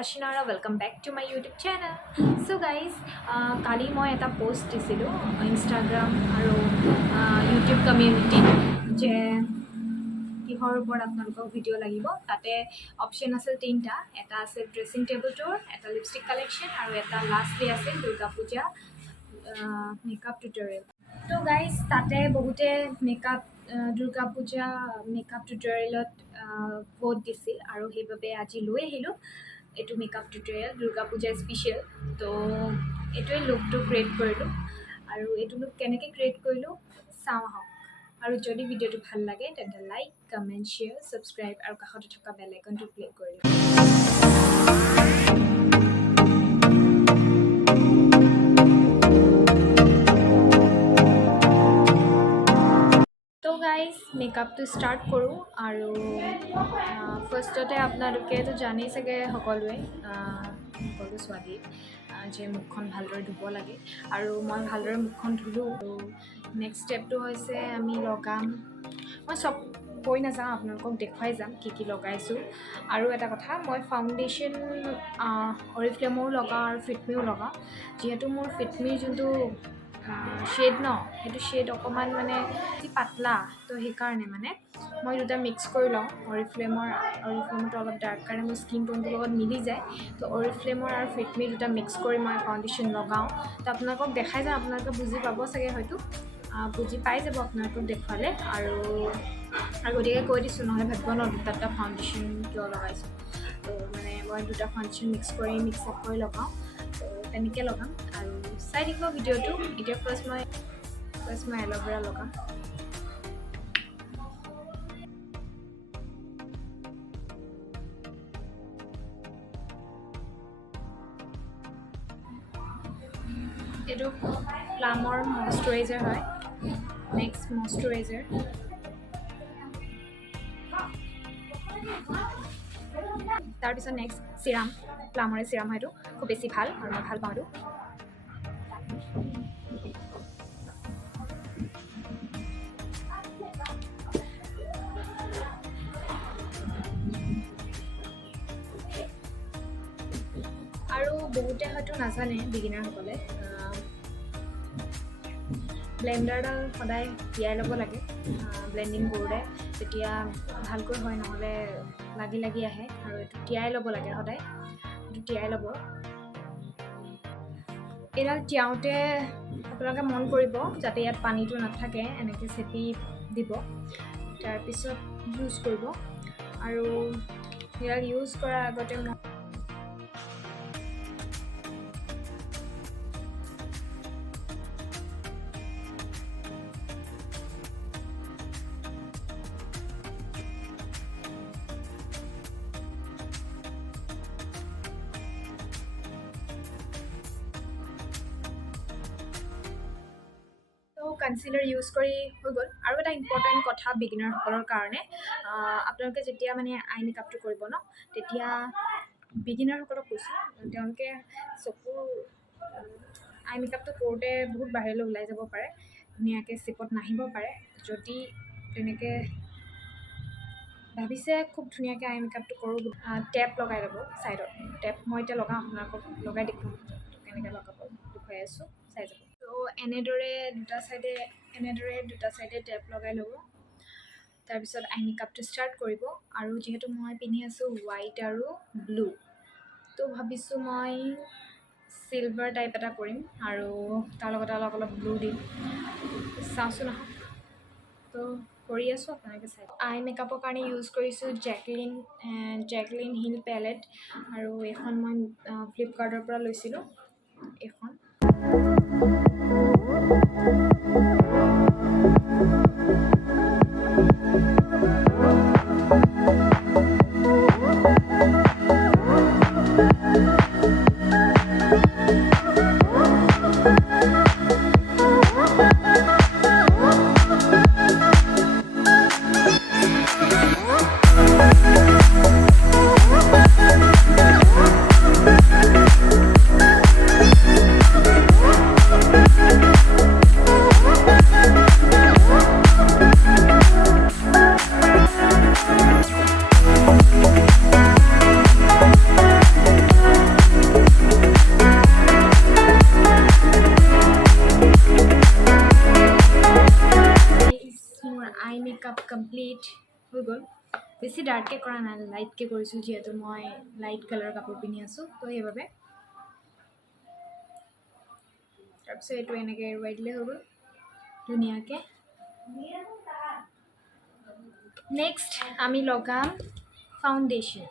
Rashinara, welcome back to my YouTube channel. So guys, kali moi eta post disilu Instagram aru YouTube community je কিহৰ ওপৰত আপোনালোকক video' লাগিব তাতে option আছে তিনিটা এটা আছে ড্ৰেছিং টেবল টুৰ এটা লিপষ্টিক কালেকশ্যন আৰু এটা লাষ্টলি আছে দুৰ্গা পূজা মেকআপ টিউটৰিয়েল তো গাইজ তাতে বহুতে মেকআপ দুৰ্গা পূজা মেকআপ টিউটৰিয়েলত ভোট দিছিল আৰু সেইবাবে আজি লৈ আহিলোঁ এইটো makeup tutorial Durga Puja special তো এইটোৱে লুকটো ক্ৰিয়েট কৰিলোঁ আৰু এইটো লুক কেনেকৈ ক্ৰিয়েট কৰিলোঁ চাওঁ আহক আৰু যদি ভিডিঅ'টো ভাল লাগে তেন্তে লাইক কমেণ্ট শ্বেয়াৰ ছাবস্ক্ৰাইব আৰু কাষতে থকা বেল আইকনটো ক্লিক কৰি দিব তো গাইজ মেকআপটো ষ্টাৰ্ট কৰোঁ আৰু ফাৰ্ষ্টতে আপোনালোকেতো জানেই চাগে সকলো ছোৱালী যে মুখখন ভালদৰে ধুব লাগে আৰু মই ভালদৰে মুখখন ধুলোঁ আৰু নেক্সট ষ্টেপটো হৈছে আমি লগাম মই চব কৈ নাযাওঁ আপোনালোকক দেখুৱাই যাম কি লগাইছোঁ আৰু এটা কথা মই ফাউণ্ডেশ্যন অৰিফ্লেমৰো লগাওঁ আৰু ফিটমিও লগাওঁ যিহেতু মোৰ ফিটমিৰ যোনটো শ্বেড ন সেইটো শ্বেড অকণমান মানে পাতলা তো সেইকাৰণে মানে মই দুটা মিক্স কৰি লওঁ অৰিফ্লেমটো অলপ ডাৰ্ক কাৰণে মোৰ স্কিন টোনটোৰ লগত মিলি যায় তো অৰিফ্লেমৰ আৰু ফিটমি দুটা মিক্স কৰি মই ফাউণ্ডেশ্যন লগাওঁ তো আপোনালোকক দেখাই যাওঁ আপোনালোকে বুজি পাব চাগে হয়তো বুজি পাই যাব আপোনালোকক দেখুৱালে আৰু গতিকে কৈ দিছোঁ নহ'লে ভাবিব ন দুটা ফাউণ্ডেশ্যন কিয় লগাইছোঁ তো মানে মই দুটা ফাউণ্ডেশ্যন মিক্স আপ কৰি লগাওঁ তো তেনেকৈ লগাম আৰু চাই থাকিব ভিডিঅ'টো এতিয়া ফাৰ্ষ্ট মই এল'ভেৰা লগাম এইটো প্লামৰ মইশ্চাৰাইজাৰ হয় নেক্সট মইশ্চাৰাইজাৰ তাৰপিছত নেক্সট চিৰাম প্লামৰে চিৰাম হয়তো খুব বেছি ভাল আৰু মই ভাল পাওঁ এইটো আৰু বহুতে হয়তো নাজানে বিগিনাৰসকলে ব্লেণ্ডাৰডাল সদায় তিয়াই ল'ব লাগে ব্লেণ্ডিং কৰোঁতে তেতিয়া ভালকৈ হয় নহ'লে লাগি আহে আৰু এইটো তিয়াই ল'ব লাগে সদায় এইটো তিয়াই ল'ব এইডাল তিয়াওঁতে আপোনালোকে মন কৰিব যাতে ইয়াত পানীটো নাথাকে এনেকৈ চেপি দিব তাৰপিছত ইউজ কৰিব আৰু এইডাল ইউজ কৰাৰ আগতে মই কনচিলাৰ ইউজ কৰি হৈ গ'ল আৰু এটা ইম্পৰ্টেণ্ট কথা বিগিনাৰসকলৰ কাৰণে আপোনালোকে যেতিয়া মানে আই মেকআপটো কৰিব ন তেতিয়া বিগিনাৰসকলক কৈছোঁ তেওঁলোকে চকুৰ আই মেকআপটো কৰোঁতে বহুত বাহিৰলৈ ওলাই যাব পাৰে ধুনীয়াকৈ চেপত নাহিব পাৰে যদি তেনেকৈ ভাবিছে খুব ধুনীয়াকৈ আই মেকআপটো কৰোঁ টেপ লগাই ল'ব ছাইডত টেপ মই এতিয়া লগাওঁ আপোনালোকক লগাই দেখুৱাম কেনেকৈ লগাব দেখুৱাই আছোঁ চাই যাব তো এনেদৰে দুটা চাইডে টেপ লগাই ল'ব তাৰপিছত আই মেকআপটো ষ্টাৰ্ট কৰিব আৰু যিহেতু মই পিন্ধি আছোঁ হোৱাইট আৰু ব্লু তো ভাবিছোঁ মই চিলভাৰ টাইপ এটা কৰিম আৰু তাৰ লগতে অলপ ব্লু দিম চাওঁচোন নহয় তো কৰি আছোঁ আপোনালোকে চাই আই মেকআপৰ কাৰণে ইউজ কৰিছোঁ জেকলিন হিল পেলেট আৰু এইখন মই ফ্লিপকাৰ্টৰ পৰা লৈছিলোঁ এইখন আই মেকআপ কমপ্লিট হৈ গ'ল। বেছি ডাৰ্ককৈ কৰা নাই, লাইটকৈ কৰিছোঁ যিহেতু মই লাইট কালাৰ কাপোৰ পিন্ধি আছোঁ, তো সেইবাবে। তাৰপিছত এইটো এনেকৈ এৰুৱাই দিলে হৈ গ'ল ধুনীয়াকৈ। নেক্সট আমি লগাম ফাউণ্ডেশ্যন।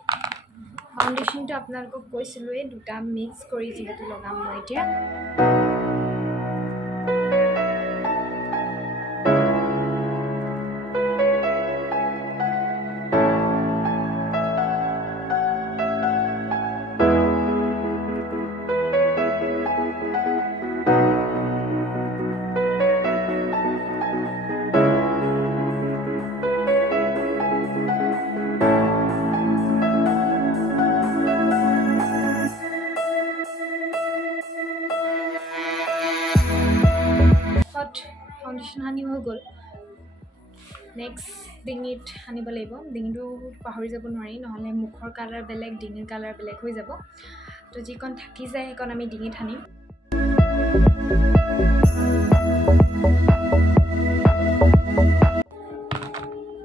ফাউণ্ডেশ্যনটো আপোনালোকক কৈছিলোঁৱেই, দুটা মিক্স কৰি যিহেতু লগাম মই এতিয়া। ফাউণ্ডেশ্যন সানি হৈ গ'ল। নেক্সট ডিঙিত সানিব লাগিব। ডিঙিটো পাহৰি যাব নোৱাৰি, নহ'লে মুখৰ কালাৰ বেলেগ, ডিঙিৰ কালাৰ বেলেগ হৈ যাব। তো যিকণ থাকি যায় সেইকণ আমি ডিঙিত সানিম।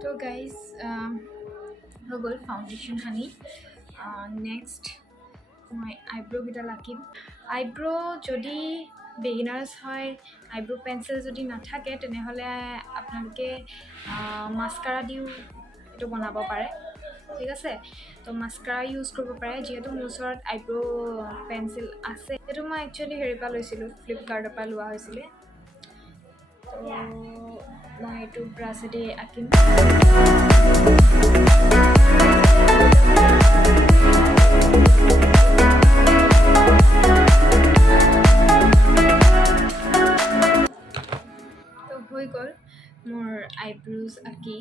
তো গাইজ হৈ গ'ল ফাউণ্ডেশ্যন সানি। নেক্সট মই আইব্ৰ'কেইটা আঁকিম। আইব্ৰ' যদি বিগিনাৰ্ছ হয়, আইব্ৰ' পেঞ্চিল যদি নাথাকে তেনেহ'লে আপোনালোকে মাস্কাৰা দিও এইটো বনাব পাৰে, ঠিক আছে। তো মাস্কাৰা ইউজ কৰিব পাৰে। যিহেতু মোৰ ওচৰত আইব্ৰ' পেঞ্চিল আছে, সেইটো মই একচুৱেলি হেৰিৰ পৰা লৈছিলোঁ, ফ্লিপকাৰ্টৰ পৰা লোৱা হৈছিলে। তো মই এইটো ব্ৰাছেদি আঁকিম। হৈ গ'ল মোৰ আইব্ৰ'জ আঁকি।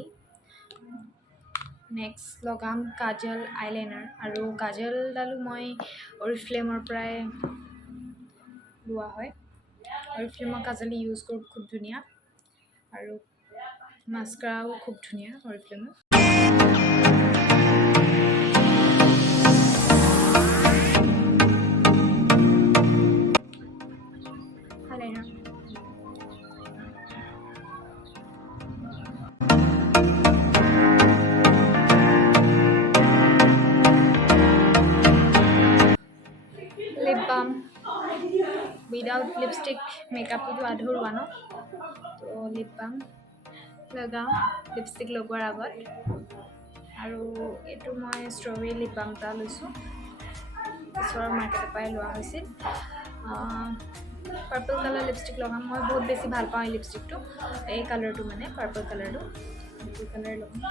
নেক্সট লগাম কাজল, আইলাইনাৰ। আৰু কাজলডালো মই অৰিফ্লেমৰ পৰাই লোৱা হয়। অৰিফ্লেমৰ কাজল ইউজ কৰোঁ, খুব ধুনীয়া। আৰু মাস্কাৰাও খুব ধুনীয়া অৰিফ্লেমৰ। Eyeliner lip balm. Without lipstick মেকআপটোতো আধৰুৱা ন, তো লিপ বাম লগাওঁ লিপষ্টিক লগোৱাৰ আগত। আৰু এইটো মই ষ্ট্ৰবেৰী লিপ বাম এটা লৈছোঁ, ওচৰৰ মাৰ্কেটৰ পৰাই লোৱা হৈছিল। পাৰ্পল কালাৰ লিপষ্টিক লগাম। মই বহুত বেছি ভাল পাওঁ এই লিপষ্টিকটো, এই কালাৰটো মানে পাৰ্পল কালাৰটো। এইটো কালাৰ লগাম।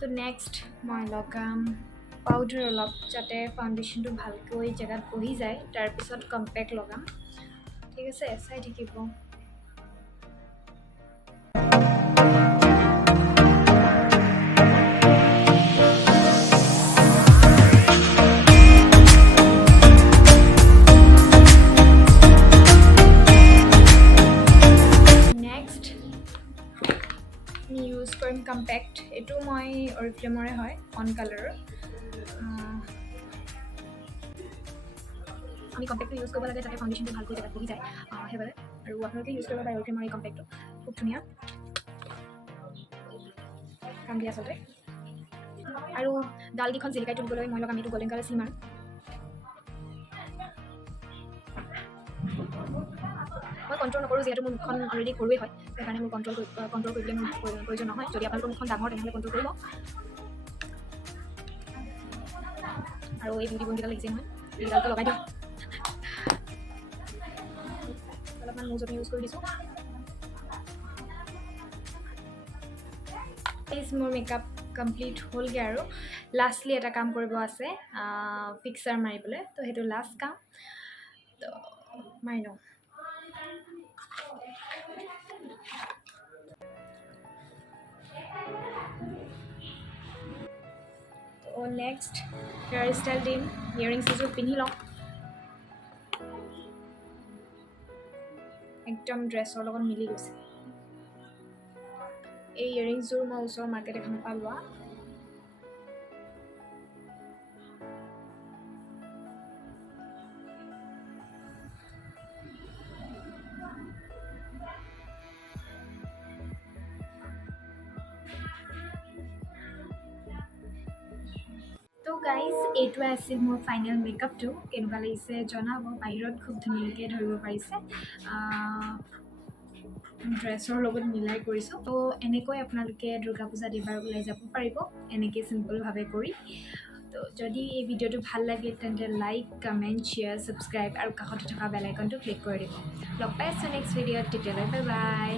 তো নেক্সট মই লগাম পাউডাৰ অলপ, যাতে ফাউণ্ডেশ্যনটো ভালকৈ জেগাত বহি যায়। তাৰপিছত কম্পেক্ট লগাম, ঠিক আছে, চাই থাকিব। নেক্সট আমি ইউজ কৰিম কম্পেক্ট। এইটো মই অৰিফ্লেমৰে হয়, অন কালাৰৰ। আমি কম্পেক্টটো ইউজ কৰিব লাগে যাতে ফাউণ্ডেশ্যনটো ভালকৈ জেগাত বহি যায়, সেইবাবে। আৰু আপোনালোকে ইউজ কৰিব পাৰে অৰিফ্লেমৰ এই কম্পেক্টটো, খুব ধুনীয়া কাম দিয়ে আচলতে। আৰু ডালকেইখন জিলিকাই তুলিবলৈ মই লগাম এইটো গল্ডেন কালাৰ চিমাৰ। মই কণ্ট্ৰল নকৰোঁ, যিহেতু মোৰ মুখখন অলৰেডি সৰুৱে হয়, সেইকাৰণে মোৰ কণ্ট্ৰল কৰিবলৈ মোৰ প্ৰয়োজন নহয়। যদি আপোনালোকৰ মুখখন ডাঙৰ তেনেহ'লে কণ্ট্ৰল কৰিব। আৰু এই বিউটি বনকেইটা লাগিছে নহয়, ৰিজাল্টটো লগাই দিওঁ। অলপমান মোৰ যত্ন ইউজ কৰি দিছোঁ। মোৰ মেকআপ কমপ্লিট হ'লগৈ। আৰু লাষ্টলি এটা কাম কৰিব আছে, ফিক্সাৰ মাৰিবলৈ। তো সেইটো লাষ্ট কাম, তো মাৰি লওঁ। তো নেক্সট হেয়াৰ ষ্টাইল দিম, ইয়েৰিংছ এযোৰ পিন্ধি লওঁ। একদম ড্ৰেছৰ লগত মিলি গৈছে। এই ইয়েৰিংছযোৰ মই ওচৰৰ মাৰ্কেট এখনৰ পৰা লোৱা। তো গাইজ এইটোৱে আছিল মোৰ ফাইনেল মেকআপটো। কেনেকুৱা লাগিছে জনাব, বাহিৰত খুব ধুনীয়াকৈ ধৰিব পাৰিছে, ড্ৰেছৰ লগত মিলাই কৰিছোঁ। তো এনেকৈ আপোনালোকে দুৰ্গা পূজাত এবাৰ ওলাই যাব পাৰিব এনেকৈ চিম্পলভাৱে কৰি। তো যদি এই ভিডিঅ'টো ভাল লাগিল তেন্তে লাইক, কমেণ্ট, শ্বেয়াৰ, ছাবস্ক্ৰাইব আৰু কাষতে থকা বেল আইকনটো ক্লিক কৰি দিব। লগ পাই আছোঁ নেক্সট ভিডিঅ'ত, তেতিয়ালৈ বাই বাই।